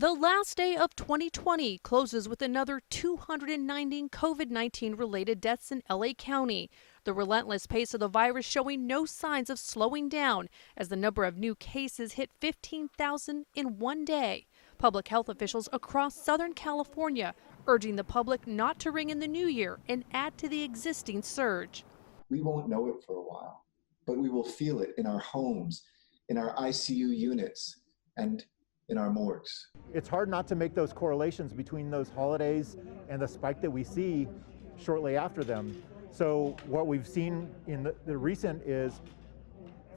The last day of 2020 closes with another 290 COVID-19 related deaths in LA County. The relentless pace of the virus showing no signs of slowing down as the number of new cases hit 15,000 in one day. Public health officials across Southern California urging the public not to ring in the new year and add to the existing surge. We won't know it for a while, but we will feel it in our homes, in our ICU units, and in our morgues. It's hard not to make those correlations between those holidays and the spike that we see shortly after them. So what we've seen in the recent is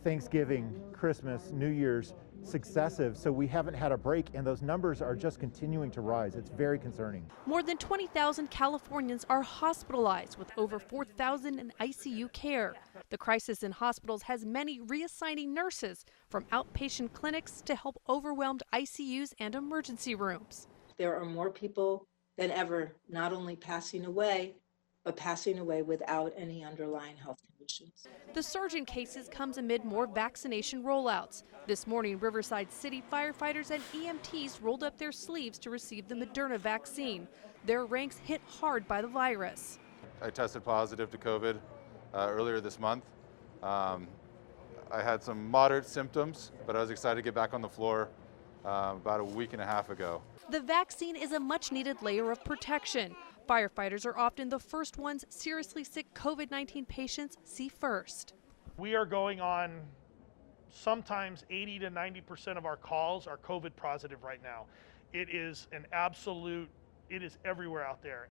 Thanksgiving, Christmas, New Year's, successive, so we haven't had a break, and those numbers are just continuing to rise. It's very concerning. More than 20,000 Californians are hospitalized, with over 4,000 in ICU care. The crisis in hospitals has many reassigning nurses from outpatient clinics to help overwhelmed ICUs and emergency rooms. There are more people than ever not only passing away, but passing away without any underlying health conditions. The surge in cases comes amid more vaccination rollouts. This morning, Riverside City firefighters and EMTs rolled up their sleeves to receive the Moderna vaccine. Their ranks hit hard by the virus. I tested positive to COVID earlier this month. I had some moderate symptoms, but I was excited to get back on the floor about a week and a half ago. The vaccine is a much-needed layer of protection. Firefighters are often the first ones seriously sick COVID-19 patients see first. We are going on sometimes 80 to 90% of our calls are COVID positive right now. It is an absolute, it is everywhere out there.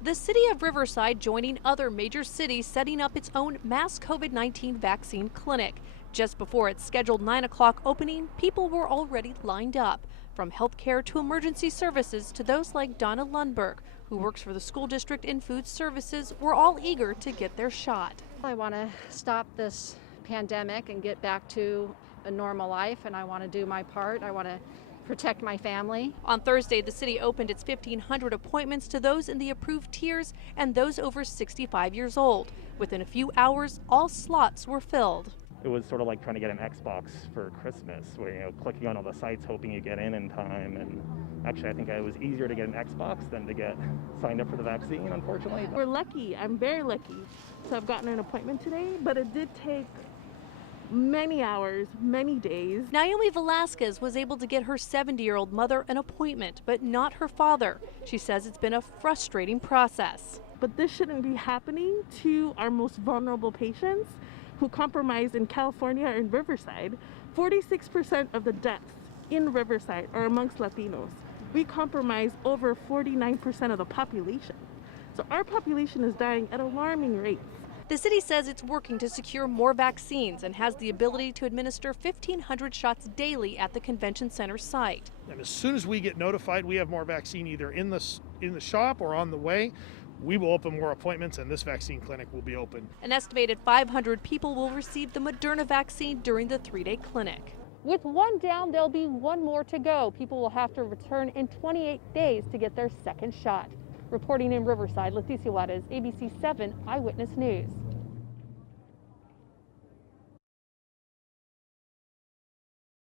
The City of Riverside joining other major cities setting up its own mass COVID-19 vaccine clinic. Just before its scheduled 9 o'clock opening, people were already lined up. From healthcare to emergency services to those like Donna Lundberg, who works for the school district in food services, were all eager to get their shot. I want to stop this pandemic and get back to a normal life, and I want to do my part. I want to protect my family. On Thursday, the city opened its 1,500 appointments to those in the approved tiers and those over 65 years old. Within a few hours, all slots were filled. It was sort of like trying to get an Xbox for Christmas, where clicking on all the sites hoping you get in time. And actually, I think it was easier to get an Xbox than to get signed up for the vaccine, unfortunately. We're lucky. I'm very lucky. So I've gotten an appointment today, but it did take many hours, many days. Naomi Velasquez was able to get her 70-year-old mother an appointment, but not her father. She says it's been a frustrating process. But this shouldn't be happening to our most vulnerable patients who compromise in California or in Riverside. 46% of the deaths in Riverside are amongst Latinos. We compromise over 49% of the population. So our population is dying at alarming rates. The city says it's working to secure more vaccines and has the ability to administer 1,500 shots daily at the convention center site. And as soon as we get notified we have more vaccine either in the shop or on the way, we will open more appointments and this vaccine clinic will be open. An estimated 500 people will receive the Moderna vaccine during the 3-day clinic. With one down, there'll be one more to go. People will have to return in 28 days to get their second shot. Reporting in Riverside, Leticia Juarez, ABC 7 Eyewitness News.